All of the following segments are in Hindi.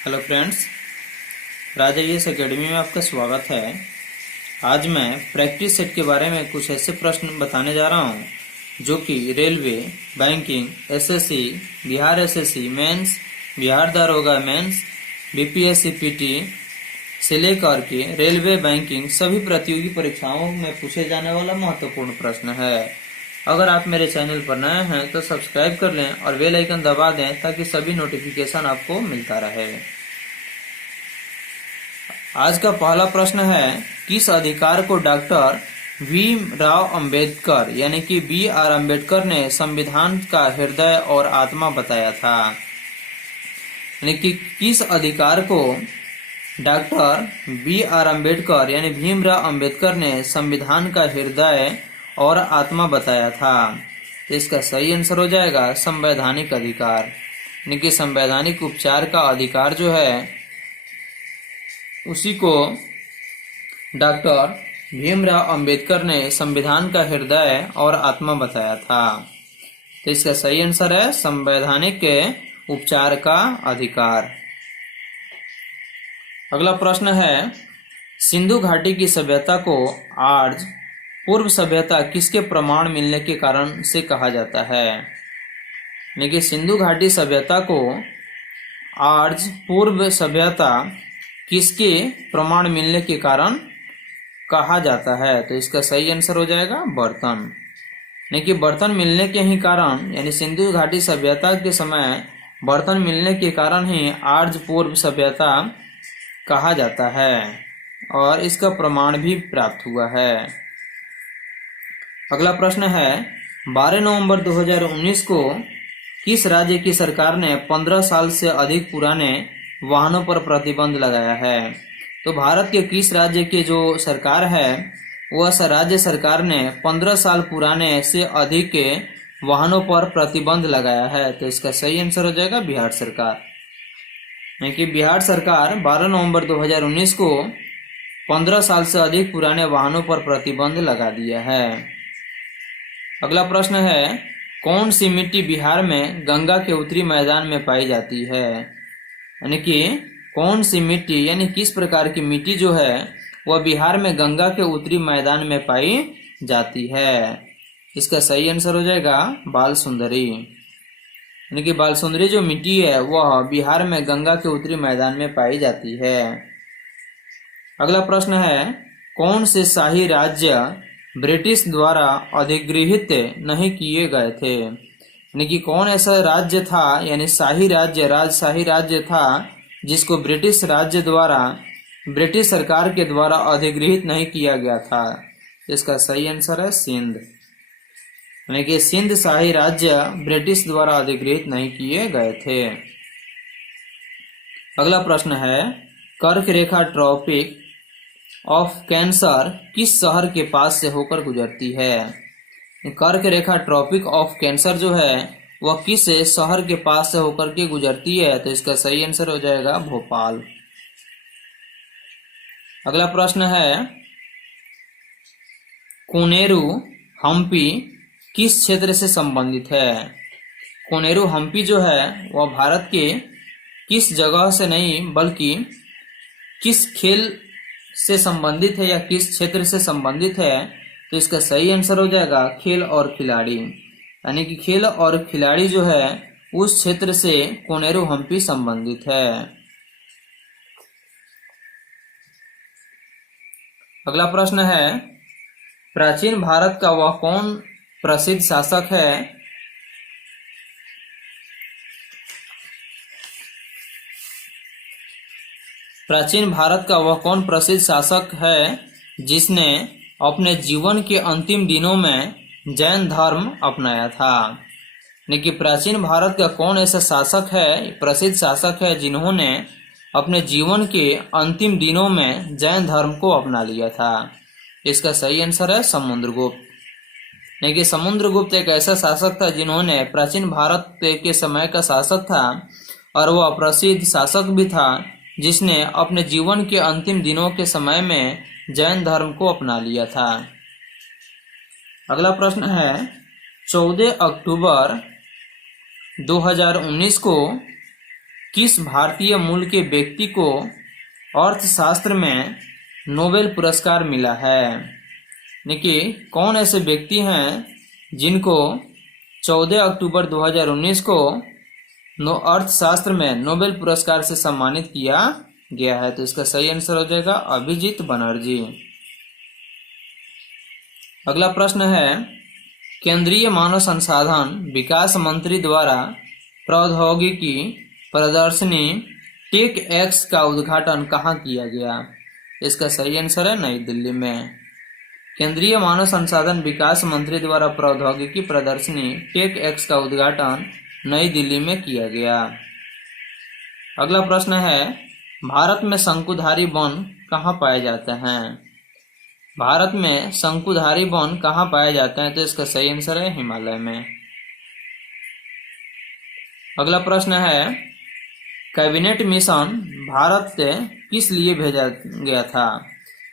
हेलो फ्रेंड्स, राजयस एकेडमी में आपका स्वागत है। आज मैं प्रैक्टिस सेट के बारे में कुछ ऐसे प्रश्न बताने जा रहा हूं जो कि railway, banking, SSC, Bihar SSC mains, Bihar दारोगा मेंस, बीपीएससी पीटी से लेकर के रेलवे, बैंकिंग सभी प्रतियोगी परीक्षाओं में पूछे जाने वाला महत्वपूर्ण प्रश्न है। अगर आप मेरे चैनल पर नए हैं तो सब्सक्राइब कर लें और बेल आइकन दबा दें ताकि सभी नोटिफिकेशन आपको मिलता रहे। आज का पहला प्रश्न है, किस अधिकार को डॉक्टर भीमराव अंबेडकर यानी कि BR अम्बेडकर ने संविधान का हृदय और आत्मा बताया था? यानी कि किस अधिकार को डॉक्टर BR अम्बेडकर यानी भीमराव अंबेडकर ने संविधान का हृदय और आत्मा बताया था? तो इसका सही आंसर हो जाएगा संवैधानिक अधिकार। यानी कि संवैधानिक उपचार का अधिकार जो है उसी को डॉक्टर भीमराव अंबेडकर ने संविधान का हृदय और आत्मा बताया था। तो इसका सही आंसर है संवैधानिक के उपचार का अधिकार। अगला प्रश्न है, सिंधु घाटी की सभ्यता को आर्य पूर्व सभ्यता किसके प्रमाण मिलने के कारण से कहा जाता है? यानी कि सिंधु घाटी सभ्यता को आर्य पूर्व सभ्यता किसके प्रमाण मिलने के कारण कहा जाता है? तो इसका सही आंसर हो जाएगा बर्तन। यानी कि बर्तन मिलने के ही कारण, यानी सिंधु घाटी सभ्यता के समय बर्तन मिलने के कारण ही आर्य पूर्व सभ्यता कहा जाता है और इसका प्रमाण भी प्राप्त हुआ है। अगला प्रश्न है, 12 नवंबर 2019 को किस राज्य की सरकार ने 15 साल से अधिक पुराने वाहनों पर प्रतिबंध लगाया है? तो भारत के किस राज्य के जो सरकार है वह राज्य सरकार ने 15 साल पुराने से अधिक के वाहनों पर प्रतिबंध लगाया है? तो इसका सही आंसर हो जाएगा बिहार सरकार। यानी कि बिहार सरकार 12 नवंबर 2019 को 15 साल से अधिक पुराने वाहनों पर प्रतिबंध लगा दिया है। अगला प्रश्न है, कौन सी मिट्टी बिहार में गंगा के उत्तरी मैदान में पाई जाती है? यानी कि कौन सी मिट्टी यानी किस प्रकार की मिट्टी जो है वह बिहार में गंगा के उत्तरी मैदान में पाई जाती है? इसका सही आंसर हो जाएगा बाल सुंदरी। यानी कि बाल सुंदरी जो मिट्टी है वह बिहार में गंगा के उत्तरी मैदान में पाई जाती है। अगला प्रश्न है, कौन से शाही राज्य ब्रिटिश द्वारा अधिगृहित नहीं किए गए थे? यानी कि कौन ऐसा राज्य था यानी शाही राज्य था जिसको ब्रिटिश राज्य द्वारा, ब्रिटिश सरकार के द्वारा अधिगृहित नहीं किया गया था? इसका सही आंसर है सिंध। यानी कि सिंध शाही राज्य ब्रिटिश द्वारा अधिगृहित नहीं किए गए थे। अगला प्रश्न है, कर्क रेखा ट्रॉपिक ऑफ कैंसर किस शहर के पास से होकर गुजरती है? कर्क रेखा ट्रॉपिक ऑफ कैंसर जो है वह किस शहर के पास से होकर के गुजरती है? तो इसका सही आंसर हो जाएगा भोपाल। अगला प्रश्न है, कोनेरू हम्पी किस क्षेत्र से संबंधित है? कोनेरू हम्पी जो है वह भारत के किस जगह से नहीं बल्कि किस खेल से संबंधित है या किस क्षेत्र से संबंधित है? तो इसका सही आंसर हो जाएगा खेल और खिलाड़ी। यानी कि खेल और खिलाड़ी जो है उस क्षेत्र से कोनेरू हम्पी संबंधित है। अगला प्रश्न है, प्राचीन भारत का वह कौन प्रसिद्ध शासक है? प्राचीन भारत का वह कौन प्रसिद्ध शासक है जिसने अपने जीवन के अंतिम दिनों में जैन धर्म अपनाया था? यानी कि प्राचीन भारत का कौन ऐसा शासक है, प्रसिद्ध शासक है जिन्होंने अपने जीवन के अंतिम दिनों में जैन धर्म को अपना लिया था? इसका सही आंसर है समुद्रगुप्त। यानी कि समुद्रगुप्त एक ऐसा शासक था जिन्होंने प्राचीन भारत के समय का शासक था और वह प्रसिद्ध शासक भी था जिसने अपने जीवन के अंतिम दिनों के समय में जैन धर्म को अपना लिया था। अगला प्रश्न है, 14 अक्टूबर 2019 को किस भारतीय मूल के व्यक्ति को अर्थशास्त्र में नोबेल पुरस्कार मिला है? देखिए, कौन ऐसे व्यक्ति हैं जिनको 14 अक्टूबर 2019 को अर्थशास्त्र में नोबेल पुरस्कार से सम्मानित किया गया है? तो इसका सही आंसर हो जाएगा अभिजीत बनर्जी। अगला प्रश्न है, केंद्रीय मानव संसाधन विकास मंत्री द्वारा प्रौद्योगिकी प्रदर्शनी टेक एक्स का उद्घाटन कहाँ किया गया? इसका सही आंसर है नई दिल्ली में। केंद्रीय मानव संसाधन विकास मंत्री द्वारा प्रौद्योगिकी प्रदर्शनी टेक एक्स का उद्घाटन नई दिल्ली में किया गया। अगला प्रश्न है, भारत में शंकुधारी वन कहाँ पाए जाते हैं? भारत में शंकुधारी वन कहाँ पाए जाते हैं? तो इसका सही आंसर है हिमालय में। अगला प्रश्न है, कैबिनेट मिशन भारत से किस लिए भेजा गया था?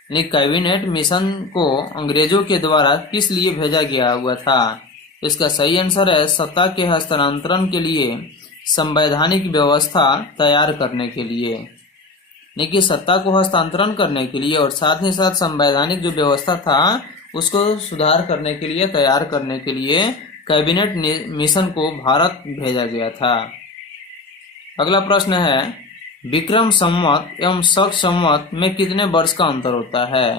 कैबिनेट मिशन को अंग्रेजों के द्वारा किस लिए भेजा गया हुआ था? इसका सही आंसर है सत्ता के हस्तांतरण के लिए, संवैधानिक व्यवस्था तैयार करने के लिए। देखिए, सत्ता को हस्तांतरण करने के लिए और साथ ही साथ संवैधानिक जो व्यवस्था था उसको सुधार करने के लिए, तैयार करने के लिए कैबिनेट मिशन को भारत भेजा गया था। अगला प्रश्न है, विक्रम संवत एवं शक संवत में कितने वर्ष का अंतर होता है?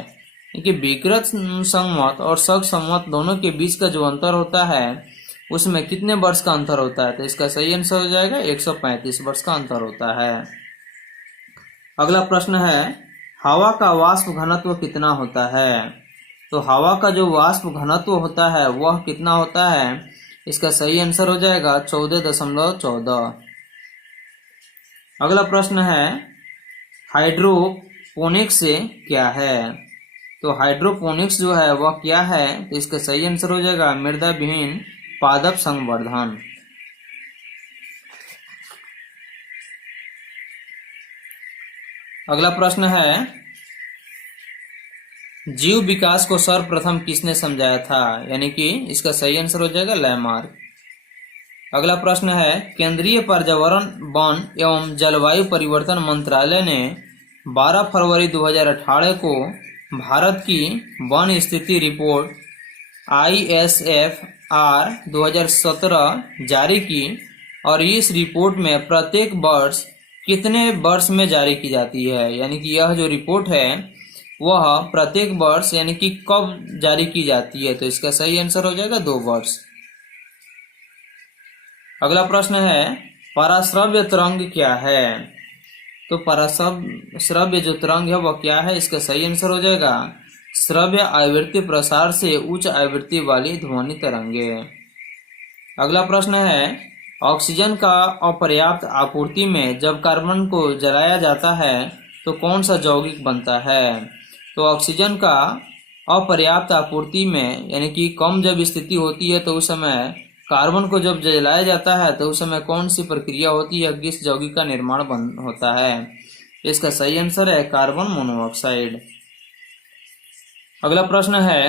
देखिए, विक्रम संवत और शक संवत दोनों के बीच का जो अंतर होता है उसमें कितने वर्ष का अंतर होता है? तो इसका सही आंसर हो जाएगा 135 वर्ष का अंतर होता है। अगला प्रश्न है, हवा का वाष्प घनत्व कितना होता है? तो हवा का जो वाष्प घनत्व होता है वह कितना होता है? इसका सही आंसर हो जाएगा 14.14। अगला प्रश्न है, हाइड्रोपोनिक्स क्या है? तो हाइड्रोपोनिक्स जो है वह क्या है? तो इसका सही आंसर हो जाएगा मृदा विहीन पादप संवर्धन। अगला प्रश्न है, जीव विकास को सर्वप्रथम किसने समझाया था? यानी कि इसका सही आंसर हो जाएगा लैमार्क। अगला प्रश्न है, केंद्रीय पर्यावरण, वन एवं जलवायु परिवर्तन मंत्रालय ने 12 फरवरी 2018 को भारत की वन स्थिति रिपोर्ट ISFR 2017 जारी की और इस रिपोर्ट में प्रत्येक वर्ष कितने वर्ष में जारी की जाती है? यानी कि यह जो रिपोर्ट है वह प्रत्येक वर्ष यानी कि कब जारी की जाती है? तो इसका सही आंसर हो जाएगा 2 वर्ष। अगला प्रश्न है, पराश्रव्य तरंग क्या है? तो पराश्रव्य जो तरंग है वह क्या है? इसका सही आंसर हो जाएगा श्रव्य आवृत्ति प्रसार से उच्च आवृत्ति वाली ध्वनि तरंगे। अगला प्रश्न है, ऑक्सीजन का अपर्याप्त आपूर्ति में जब कार्बन को जलाया जाता है तो कौन सा यौगिक बनता है? तो ऑक्सीजन का अपर्याप्त आपूर्ति में यानी कि कम जब स्थिति होती है तो उस समय कार्बन को जब जलाया जाता है तो उस समय कौन सी प्रक्रिया होती है, किस यौगिक का निर्माण होता है? इसका सही आंसर है कार्बन मोनोऑक्साइड। अगला प्रश्न है,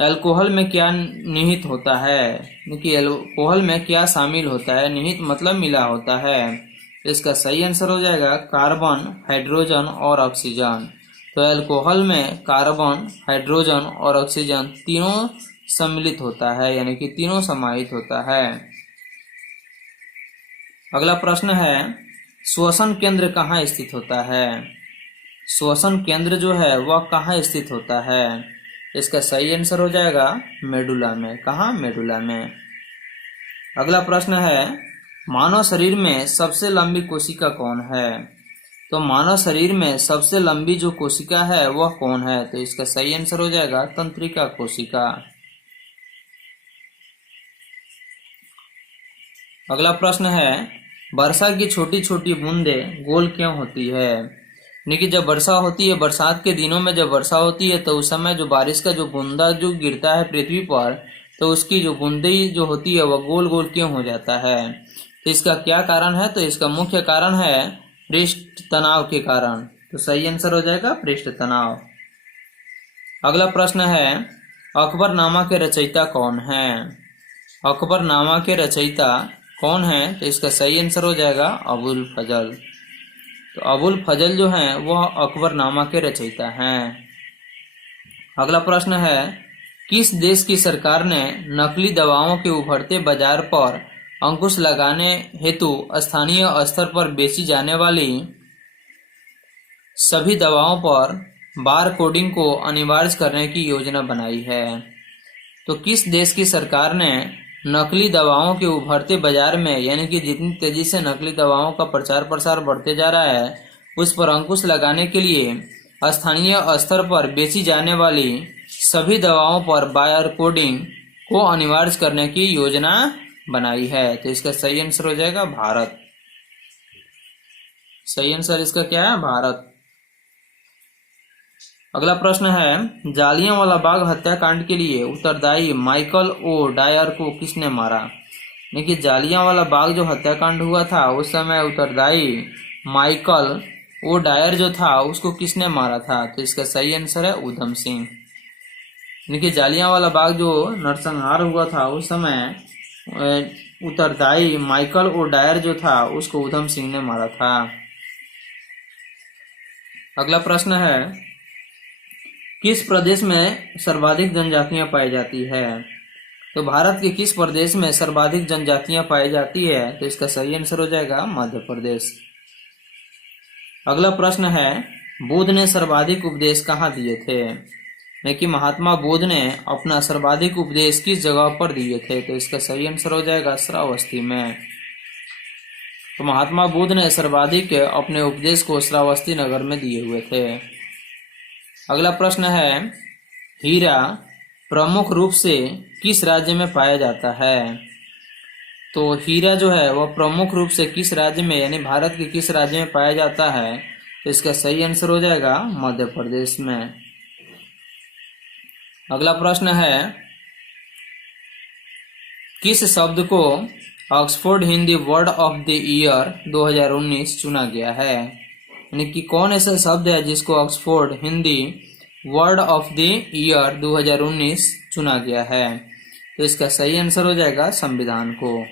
अल्कोहल में क्या निहित होता है? देखिए, अल्कोहल में क्या शामिल होता है? निहित मतलब मिला होता है। इसका सही आंसर हो जाएगा कार्बन, हाइड्रोजन और ऑक्सीजन। तो अल्कोहल में कार्बन, हाइड्रोजन और ऑक्सीजन तीनों सम्मिलित होता है यानी कि तीनों समाहित होता है। अगला प्रश्न है, श्वसन केंद्र कहाँ स्थित होता है? श्वसन केंद्र जो है वह कहाँ स्थित होता है? इसका सही आंसर हो जाएगा मेडुला में। कहाँ? मेडुला में। अगला प्रश्न है, मानव शरीर में सबसे लंबी कोशिका कौन है? तो मानव शरीर में सबसे लंबी जो कोशिका है वह कौन है? तो इसका सही आंसर हो जाएगा तंत्रिका कोशिका। अगला प्रश्न है, वर्षा की छोटी छोटी बूंदें गोल क्यों होती है? देखिए, जब वर्षा होती है, बरसात के दिनों में जब वर्षा होती है तो उस समय जो बारिश का जो बूंदा जो गिरता है पृथ्वी पर, तो उसकी जो बूंदें जो होती है वह गोल गोल क्यों हो जाता है? तो इसका क्या कारण है? तो इसका मुख्य कारण है पृष्ठ तनाव के कारण। तो सही आंसर हो जाएगा पृष्ठ तनाव। अगला प्रश्न है, अकबरनामा के रचयिता कौन है? अकबरनामा के रचयिता कौन है? तो इसका सही आंसर हो जाएगा अबुल फजल। तो अबुल फजल जो हैं वह अकबरनामा के रचयिता हैं। अगला प्रश्न है, किस देश की सरकार ने नकली दवाओं के उभरते बाजार पर अंकुश लगाने हेतु स्थानीय स्तर पर बेची जाने वाली सभी दवाओं पर बार कोडिंग को अनिवार्य करने की योजना बनाई है? तो किस देश की सरकार ने नकली दवाओं के उभरते बाजार में, यानी कि जितनी तेजी से नकली दवाओं का प्रचार प्रसार बढ़ते जा रहा है, उस पर अंकुश लगाने के लिए स्थानीय स्तर पर बेची जाने वाली सभी दवाओं पर बार कोडिंग को अनिवार्य करने की योजना बनाई है? तो इसका सही आंसर हो जाएगा भारत। सही आंसर इसका क्या है? भारत। अगला प्रश्न है, जालियांवाला बाग हत्याकांड के लिए उत्तरदायी माइकल ओ डायर को किसने मारा? देखिए, जालियांवाला बाग जो हत्याकांड हुआ था उस समय उत्तरदायी माइकल ओ डायर जो था उसको किसने मारा था? तो इसका सही आंसर है उधम सिंह। देखिए, जालियांवाला बाग जो नरसंहार हुआ था उस समय उत्तरदायी माइकल ओ डायर जो था उसको उधम सिंह ने मारा था। अगला प्रश्न है, किस प्रदेश में सर्वाधिक जनजातियां पाई जाती है? तो भारत के किस प्रदेश में सर्वाधिक जनजातियां पाई जाती है? तो इसका सही आंसर हो जाएगा मध्य प्रदेश। अगला प्रश्न है, बुद्ध ने सर्वाधिक उपदेश कहाँ दिए थे? कि महात्मा बुद्ध ने अपना सर्वाधिक उपदेश किस जगह पर दिए थे? तो इसका सही आंसर हो जाएगा श्रावस्ती में। तो महात्मा बुद्ध ने सर्वाधिक अपने उपदेश को श्रावस्ती नगर में दिए हुए थे। अगला प्रश्न है, हीरा प्रमुख रूप से किस राज्य में पाया जाता है? तो हीरा जो है वह प्रमुख रूप से किस राज्य में, यानी भारत के किस राज्य में पाया जाता है? तो इसका सही आंसर हो जाएगा मध्य प्रदेश में। अगला प्रश्न है, किस शब्द को Oxford Hindi word of the year 2019 चुना गया है? यानी कि कौन ऐसा शब्द है जिसको Oxford Hindi word of the year 2019 चुना गया है? तो इसका सही आंसर हो जाएगा संविधान को।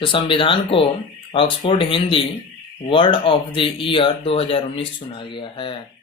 तो संविधान को Oxford Hindi word of the year 2019 चुना गया है।